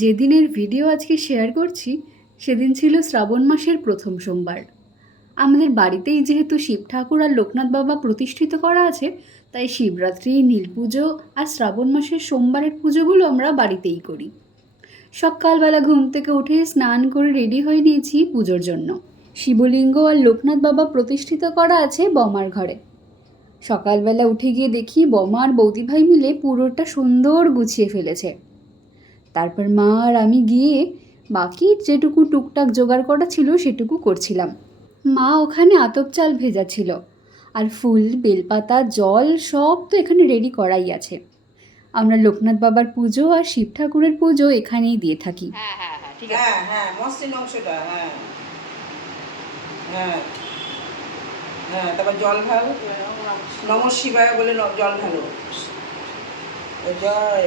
যেদিনের video আজকে share করছি সেদিন ছিল শ্রাবণ মাসের প্রথম সোমবার। আমাদের বাড়িতেই যেহেতু শিব ঠাকুর আর লোকনাথ বাবা প্রতিষ্ঠিত করা আছে, তাই শিবরাত্রি, নীল পুজো আর শ্রাবণ মাসের সোমবারের পুজোগুলো আমরা বাড়িতেই করি। সকালবেলা ঘুম থেকে উঠে স্নান করে রেডি হয়ে নিয়েছি পুজোর জন্য। শিবলিঙ্গ আর লোকনাথ বাবা প্রতিষ্ঠিত করা আছে বমার ঘরে। সকালবেলা উঠে গিয়ে দেখি বমা আর বৌদি ভাই মিলে পুরোটা সুন্দর গুছিয়ে ফেলেছে। তারপর মা আর আমি গিয়ে বাকি যেটুকু টুকটাক জোগাড় করা ছিল সেটুকু করছিলাম। মা ওখানে আতপ চাল ভেজাচ্ছিল, আর ফুল, বেলপাতা, জল সব তো এখানে রেডি করাই আছে। আমরা লোকনাথ বাবার পুজো আর শিব ঠাকুরের পুজো এখানেই দিয়ে থাকি। হ্যাঁ হ্যাঁ হ্যাঁ ঠিক আছে। হ্যাঁ মসৃণ অংশটা। হ্যাঁ হ্যাঁ হ্যাঁ তারপর জল ঢাল, নমঃ শিবায় বলে জল ঢালো। জয়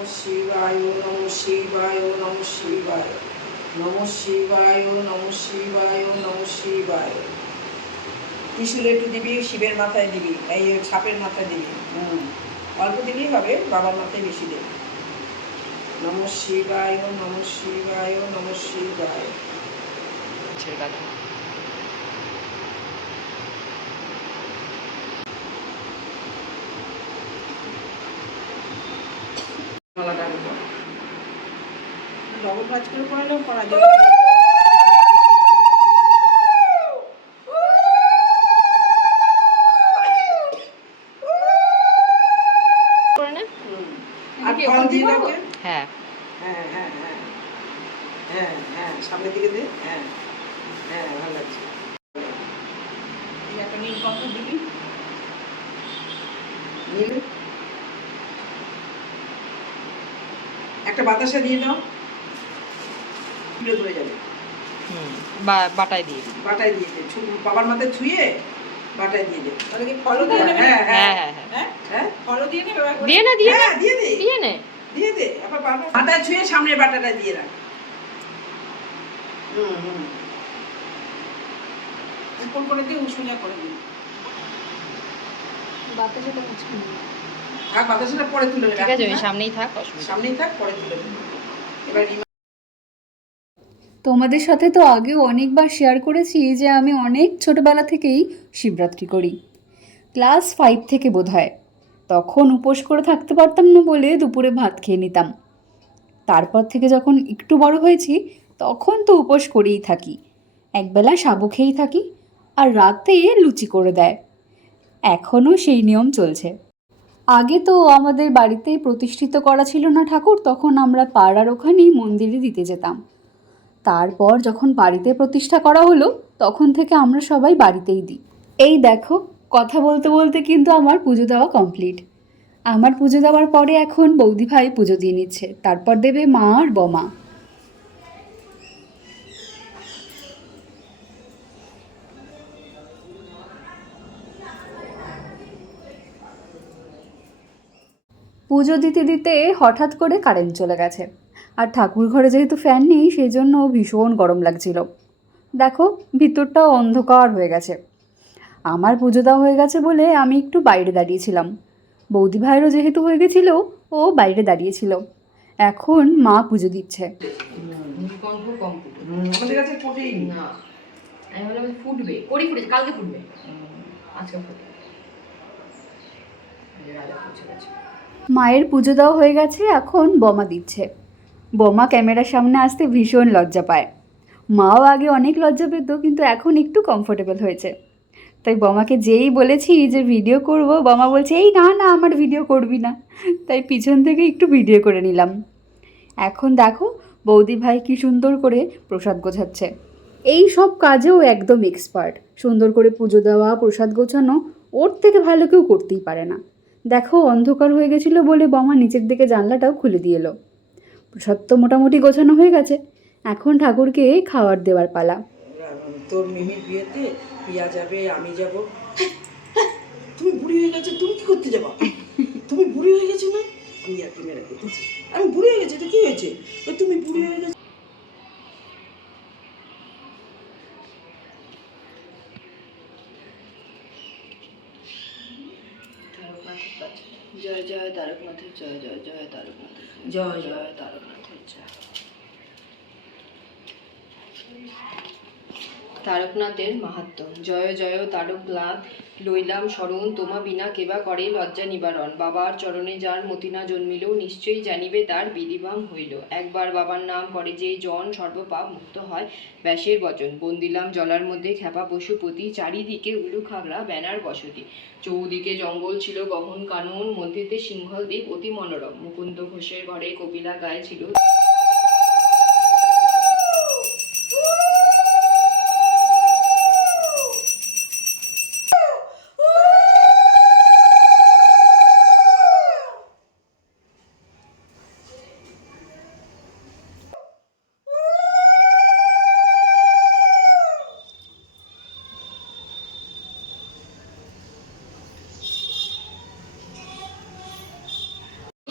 নমঃ শিবায়, নমঃ শিবায়, নমঃ শিবায়, নমঃ শিবায়, নমঃ শিবায়, নমঃ শিবায়। ত্রিশূল একটু দিবি, শিবের মাথায় দিবি, এই সাপের মাথায় দিবি। অল্প দিলেই হবে, বাবার মাথায় বেশি দেবে। নমঃ শিবায়, নমঃ শিবায়, নমঃ শিবায়। ডবল ভাজ করে পড়ালেও পড়া যায়। হ্যাঁ হ্যাঁ হ্যাঁ হ্যাঁ হ্যাঁ হ্যাঁ সামনের দিকে দে। হ্যাঁ হ্যাঁ ভালো লাগছে। একটা নীল কত দিবি, নীল একটা বাতাসা দিয়ে দাও, ধরে যাবে। বাটায় দিয়ে দে, বাবার মাথায় ছুঁয়ে বাটায় দিয়ে দে। তাহলে কি ফলও দিয়ে নেবে? হ্যাঁ হ্যাঁ হ্যাঁ হ্যাঁ ফলও দিয়ে নেবে। দিয়ে না দিয়ে না দিয়ে দে, দিয়ে নে, দিয়ে দে। আবার বাটায় ছুঁয়ে সামনের বাটাটা দিয়ে রাখ। উপর করে দিয়ে উঁচুটা করে দিই। বাতাসাটা মাঝখানে থাক, বাতাসাটা পরে তুলে নেবে। ঠিক আছে, ওই সামনেই থাক, সামনেই থাক, পরে তুলে নেবে। এবার তোমাদের সাথে তো আগেও অনেকবার শেয়ার করেছি যে আমি অনেক ছোটবেলা থেকেই শিবরাত্রি করি। ক্লাস 5 থেকে বোধহয়। তখন উপোস করে থাকতে পারতাম না বলে দুপুরে ভাত খেয়ে নিতাম। তারপর থেকে যখন একটু বড় হয়েছি তখন তো উপোস করেই থাকি। একবেলা সাবু খেয়েই থাকি, আর রাতে লুচি করে দেয়। এখনও সেই নিয়ম চলছে। আগে তো আমাদের বাড়িতে প্রতিষ্ঠিত করা ছিল না ঠাকুর, তখন আমরা পাড়ার ওখানেই মন্দিরে দিতে যেতাম। তারপর যখন বাড়িতে প্রতিষ্ঠা করা হলো তখন থেকে আমরা সবাই বাড়িতেই দিই। এই দেখো, কথা বলতে বলতে কিন্তু আমার পুজো দেওয়া কমপ্লিট। আমার পুজো দেওয়ার পরে এখন বৌদি ভাই পুজো দিয়ে নিচ্ছে, তারপর দেবে মা আর বমা। পুজো দিতে দিতে হঠাৎ করে কারেন্ট চলে গেছে, আর ঠাকুর ঘরে যেহেতু ফ্যান নেই সেই জন্য ভীষণ গরম লাগছিল। দেখো, ভিতরটাও অন্ধকার হয়ে গেছে। আমার পুজো দেওয়া হয়ে গেছে বলে আমি একটু বাইরে দাঁড়িয়েছিলাম। বৌদি ভাইয়েরও যেহেতু হয়ে গেছিল, ও বাইরে দাঁড়িয়েছিল। এখন মা পুজো দিচ্ছে। আমাদের কাছে ফোটেই না। আমি বললাম ফুটবে, ফুটেছে, কালকে ফুটবে, আজকে ফুটবে। মায়ের পুজো দেওয়া হয়ে গেছে, এখন বমা দিচ্ছে। বমা ক্যামেরার সামনে আসতে ভীষণ লজ্জা পায়। মাও আগে অনেক লজ্জা পেত, কিন্তু এখন একটু কমফোর্টেবল হয়েছে। তাই বমাকে যেই বলেছি যে ভিডিও করব, বমা বলছে এই না না আমার ভিডিও করবি না। তাই পিছন থেকে একটু ভিডিও করে নিলাম। এখন দেখো বৌদি ভাই কি সুন্দর করে প্রসাদ গোছাচ্ছে। এই সব কাজেও একদম এক্সপার্ট। সুন্দর করে পুজো দেওয়া, প্রসাদ গোছানো ওর থেকে ভালো কেউ করতেই পারে না। দেখো, অন্ধকার হয়ে গেছিলো বলে বমা নিচের দিকে জানলাটাও খুলে দিয়ে এলো। প্রসাদ তো মোটামুটি গোছানো হয়ে গেছে, এখন ঠাকুরকে খাওয়ার দেওয়ার পালা। তোর মিমির বিয়েতে পিয়া যাবে, আমি যাব। তুমি বুড়ি হয়ে গেছো, তুমি কি করতে যাবা? তুমি বুড়ি হয়ে গেছো না? আমি আর কি মেরে করতেছি, আমি বুড়ি হয়ে গেছি, তো কি হয়েছে? তুমি বুড়ি হয়ে গেছো। জয় জয় তারকনাথের জয়, জয় জয় তারকনাথের জয়, জয় জয় তারকনাথের তারকনাথের মাহাত্ম্য। জয় জয় তারকনাথ, লইলাম শরণ, তোমা বিনা কেবা করে লজ্জা নিবারণ। বাবার চরণে যার মতি না জন্মিল, নিশ্চয়ই জানিবে তার বিধিবাম হইল। একবার বাবার নাম করে যে জন, সর্বপাপ মুক্ত হয় ব্যাসের বচন। বন্দিলাম জলার মধ্যে খ্যাপা পশুপতি, চারিদিকে উলু খাগড়া ব্যানার বসতি। চৌদিকে জঙ্গল ছিল গহন কানন, মধ্যেতে সিংহল দ্বীপ অতি মনোরম। মুকুন্দ ঘোষের ঘরে কপিলা গায়ে ছিল।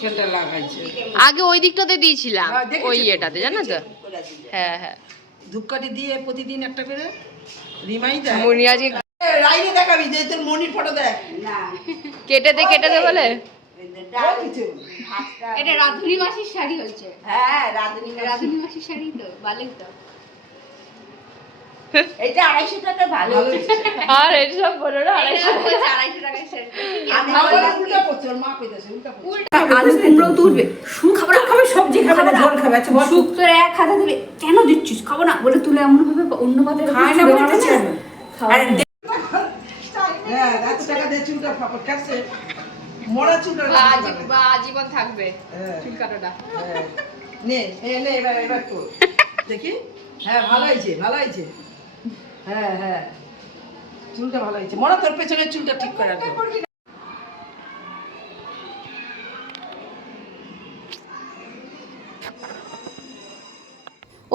সেটা লাগাইছে আগে ওই দিকটাতে দিয়েছিলাম, হ্যাঁ, দেখেছি ওই তো, ইয়েটাতে জানো তো। হ্যাঁ হ্যাঁ, ধূপকাঠি দিয়ে প্রতিদিন একটা করে রিমাই দেয়। মনি আজকে রাইনে দেখাবি যে তোর মনির ফটো দেখ। কেটে দে বলে। এটা রাধুনি মাসির শাড়ি হচ্ছে। হ্যাঁ রাধুনি রাধুনি মাসির শাড়ি তো ভালোই তো। এটা 250 টাকা ভালো হয়েছে। আর এই সব বলো না, 250 টাকার শাড়ি। আমি বলা উল্টা করছি, ওর মা কইতাছে উল্টা করছি। আলু কুমড়ো তুলবে, খাবার খাবে, সবজি খাবে না, ঝোল খাবে। আচ্ছা বল। শুক তো এক হাতে দিবে, কেন দিচ্ছিস? খাবো না বলে তুলে এমন ভাবে অন্য পাতে খায় না বলে দিচ্ছে। খাওয়া না। হ্যাঁ, এত টাকা দিয়ে চুলটা ফাপড় কাটছে। মরা চুলটা আজীবন থাকবে হ্যাঁ, চুল কাটাটা। হ্যাঁ। নে এবার তো দেখি। হ্যাঁ ভালো হয়েছে, ভালো হয়েছে। হ্যাঁ হ্যাঁ, চুলটা ভালো হয়েছে। মরা তোর পেছনে চুলটা ঠিক করে রাখো।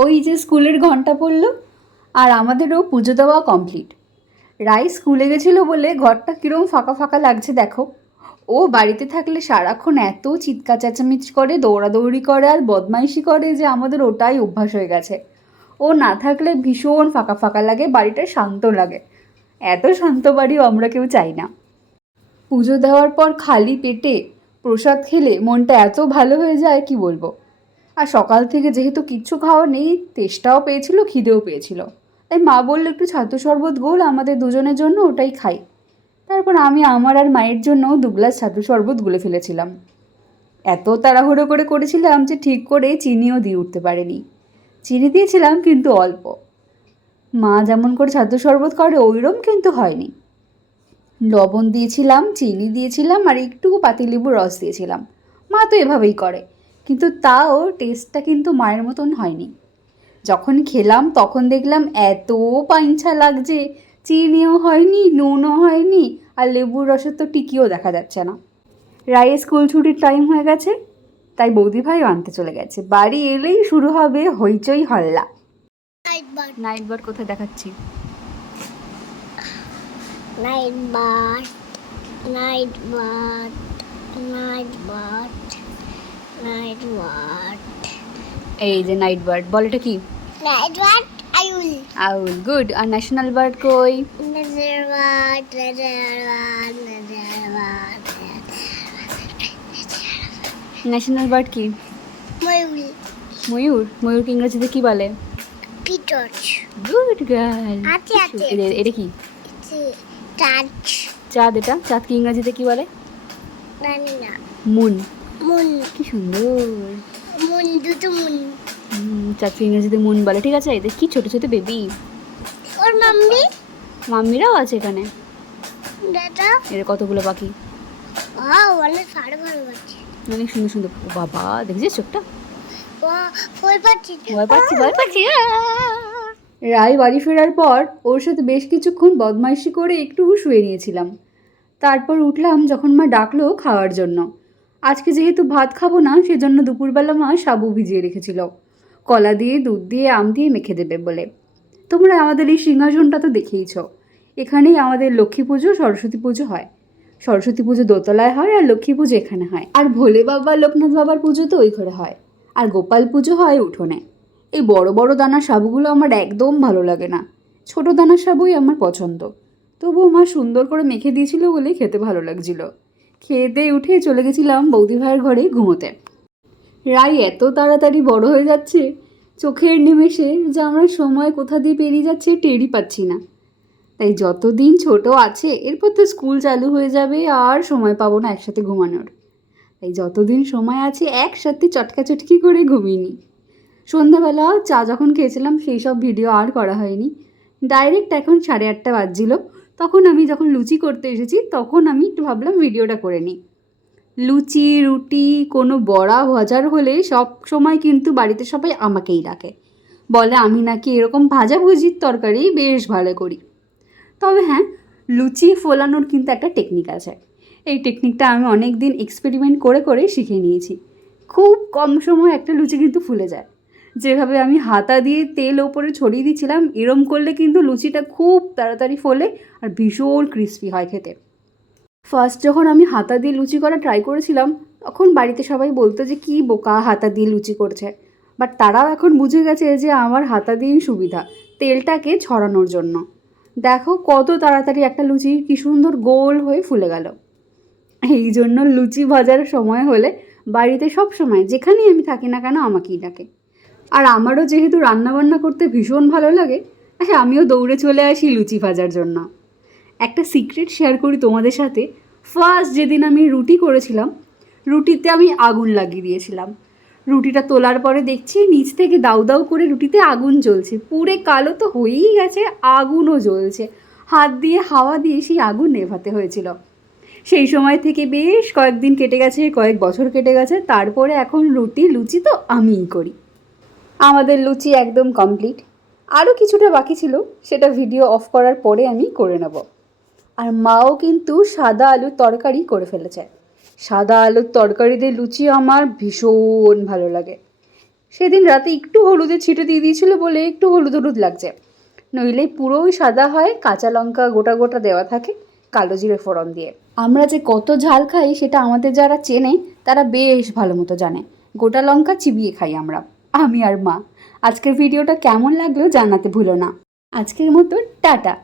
ওই যে স্কুলের ঘন্টা পড়লো, আর আমাদেরও পুজো দেওয়া কমপ্লিট। রাই স্কুলে গেছিলো বলে ঘরটা কীরকম ফাঁকা ফাঁকা লাগছে দেখো। ও বাড়িতে থাকলে সারাক্ষণ এত চিৎকার চেঁচামেচি করে, দৌড়াদৌড়ি করে আর বদমাইশি করে যে আমাদের ওটাই অভ্যাস হয়ে গেছে। ও না থাকলে ভীষণ ফাঁকা ফাঁকা লাগে, বাড়িটা শান্ত লাগে। এত শান্ত বাড়িও আমরা কেউ চাই না। পুজো দেওয়ার পর খালি পেটে প্রসাদ খেলে মনটা এত ভালো হয়ে যায় কি বলবো। আর সকাল থেকে যেহেতু কিচ্ছু খাওয়া নেই, তেষ্টাও পেয়েছিল, খিদেও পেয়েছিল, তাই মা বললো একটু ছাতু শরবত গোল আমাদের দুজনের জন্য, ওটাই খাই। তারপর আমি আমার আর মায়ের জন্য 2 গ্লাস ছাতু শরবত গুলে ফেলেছিলাম। এত তাড়াহুড়ো করে করেছিলাম যে ঠিক করে চিনিও দিয়ে উঠতে পারেনি। চিনি দিয়েছিলাম কিন্তু অল্প। মা যেমন করে ছাতু শরবত করে ওইরকম কিন্তু হয়নি। লবণ দিয়েছিলাম, চিনি দিয়েছিলাম আর একটু পাতিলেবুর রস দিয়েছিলাম। মা তো এভাবেই করে, কিন্তু তাও টেস্টটা কিন্তু মায়ের মতন হয়নি। যখন খেলাম তখন দেখলাম এত পাইনছা লাগছে, চিনিও হয়নি, নুনও হয়নি, আর লেবুর রসের তো টিকিও দেখা যাচ্ছে না। রায়ে স্কুল ছুটির টাইম হয়ে গেছে, তাই বৌদি ভাইও আনতে চলে গেছে। বাড়ি এলেই শুরু হবে হইচই হল্লা। নাইট বার্ড কোথায় দেখাচ্ছি? Night bird, night bird, night bird, night bird. এই যে নাইট বার্ড, বল এটা কি? Night bird, owl. আউল, গুড। আর ন্যাশনাল বার্ড কই? Another bird, another bird, another bird. National bird কি? Mowgli, ময়ূর। ময়ূরকে ইংরেজিতে কি বলে? peacock. Good girl. আছে, আছে। এটা কি? It's a touch. চাঁদ। এটা চাঁদকে ইংরেজিতে কি বলে? Banana. মুন। Moon, কি সুন্দর। moon, দুটো moon. চাঁদকে ইংরেজিতে মুন বলে। ঠিক আছে, এদের কি ছোট ছোট বেবি। ওর মাম্মি, মাম্মিরাও আছে এখানে। দাদা, এর কতগুলো পাখি, অনেক ভালো ভালো আছে। অনেক সুন্দর সুন্দর। ও বাবা, দেখছিস চোখটা? ভয় পাচ্ছি। ভয় পাচ্ছি। রায় বাড়ি ফেরার পর ওর সাথে বেশ কিছুক্ষণ বদমাইশি করে একটু শুয়ে নিয়েছিলাম। তারপর উঠলাম যখন মা ডাকলো খাওয়ার জন্য। আজকে যেহেতু ভাত খাবো না, সেজন্য দুপুরবেলা মা সাবু ভিজিয়ে রেখেছিল, কলা দিয়ে, দুধ দিয়ে, আম দিয়ে মেখে দেবে বলে। তোমরা আমাদের এই সিংহাসনটা তো দেখেইছ। এখানেই আমাদের লক্ষ্মী পুজো, সরস্বতী পুজো হয়। সরস্বতী পুজো দোতলায় হয় আর লক্ষ্মী পুজো এখানে হয়। আর ভোলে বাবা, লোকনাথ বাবার পুজো তো ওই ঘরে হয়। আর গোপাল পুজো হয় উঠোনে। এই বড় বড় দানার সাবুগুলো আমার একদম ভালো লাগে না, ছোট দানার সাবুই আমার পছন্দ। তবুও মা সুন্দর করে মেখে দিয়েছিল বলে খেতে ভালো লাগছিল। খেয়ে দিয়ে উঠে চলে গেছিলাম বৌদি ভাইয়ের ঘরে ঘুমোতে। রাই এত তাড়াতাড়ি বড় হয়ে যাচ্ছে চোখের নিমেষে যে আমরা সময় কোথা দিয়ে পেরিয়ে যাচ্ছে টেরই পাচ্ছি না। তাই যতদিন ছোট আছে এরপর তো স্কুল চালু হয়ে যাবে, আর সময় পাবো না একসাথে ঘুমানোর। তাই যতদিন সময় আছে একসাথে চটকাচটকি করে ঘুমিয়ে নিই। সন্ধ্যাবেলা চা যখন খেয়েছিলাম সেই সব ভিডিও আর করা হয়নি। ডাইরেক্ট এখন 8:30 বাজছিল, তখন আমি যখন লুচি করতে এসেছি তখন আমি একটু ভাবলাম ভিডিওটা করে নিই। লুচি, রুটি, কোনো বড়া ভাজার হলে সব সময় কিন্তু বাড়িতে সবাই আমাকেই ডাকে, বলে আমি নাকি এরকম ভাজাভুজির তরকারি বেশ ভালো করি। তবে হ্যাঁ, লুচি ফোলানোর কিন্তু একটা টেকনিক আছে। এই টেকনিকটা আমি অনেক দিন এক্সপেরিমেন্ট করে করে শিখে নিয়েছি। খুব কম সময় একটা লুচি কিন্তু ফুলে যায়। যেভাবে আমি হাতা দিয়ে তেল ওপরে ছড়িয়ে দিয়েছিলাম, এরম করলে কিন্তু লুচিটা খুব তাড়াতাড়ি ফোলে আর ভীষণ ক্রিস্পি হয় খেতে। ফার্স্ট যখন আমি হাতা দিয়ে লুচি করা ট্রাই করেছিলাম তখন বাড়িতে সবাই বলতো যে কী বোকা হাতা দিয়ে লুচি করছে, বাট তারাও এখন বুঝে গেছে যে আমার হাতা দিয়েই সুবিধা তেলটাকে ছড়ানোর জন্য। দেখো কত তাড়াতাড়ি একটা লুচি কী সুন্দর গোল হয়ে ফুলে গেল। এই জন্য লুচি ভাজার সময় হলে বাড়িতে সব সময় যেখানেই আমি থাকি না কেন আমাকেই ডাকে। আর আমারও যেহেতু রান্নাবান্না করতে ভীষণ ভালো লাগে, হ্যাঁ আমিও দৌড়ে চলে আসি লুচি ভাজার জন্য। একটা সিক্রেট শেয়ার করি তোমাদের সাথে। ফার্স্ট যেদিন আমি রুটি করেছিলাম, রুটিতে আমি আগুন লাগিয়ে দিয়েছিলাম। রুটিটা তোলার পরে দেখছি নিচ থেকে দাউ দাউ করে রুটিতে আগুন জ্বলছে, পুরে কালো তো হয়েই গেছে, আগুনও জ্বলছে। হাত দিয়ে হাওয়া দিয়ে সেই আগুন নেভাতে হয়েছিল। সেই সময় থেকে বেশ কয়েকদিন কেটে গেছে, কয়েক বছর কেটে গেছে, তারপরে এখন লুচি তো আমিই করি। আমাদের লুচি একদম কমপ্লিট। আরও কিছুটা বাকি ছিল, সেটা ভিডিও অফ করার পরে আমি করে নেব। আর মাও কিন্তু সাদা আলুর তরকারি করে ফেলেছে। সাদা আলুর তরকারি দিয়ে লুচি আমার ভীষণ ভালো লাগে। সেদিন রাতে একটু হলুদের ছিটে দিয়ে দিয়েছিল বলে একটু হলুদ হলুদ লাগছে, নইলে পুরোই সাদা হয়, কাঁচা লঙ্কা গোটা গোটা দেওয়া থাকে কালো জিরে ফোড়ন দিয়ে। আমরা যে কত ঝাল খাই সেটা আমাদের যারা চেনে তারা বেশ ভালো মতো জানে। গোটা লঙ্কা চিবিয়ে খাই আমরা, আমি আর মা। আজকের ভিডিওটা কেমন লাগলো জানাতে ভুলো না। আজকের মতো টাটা।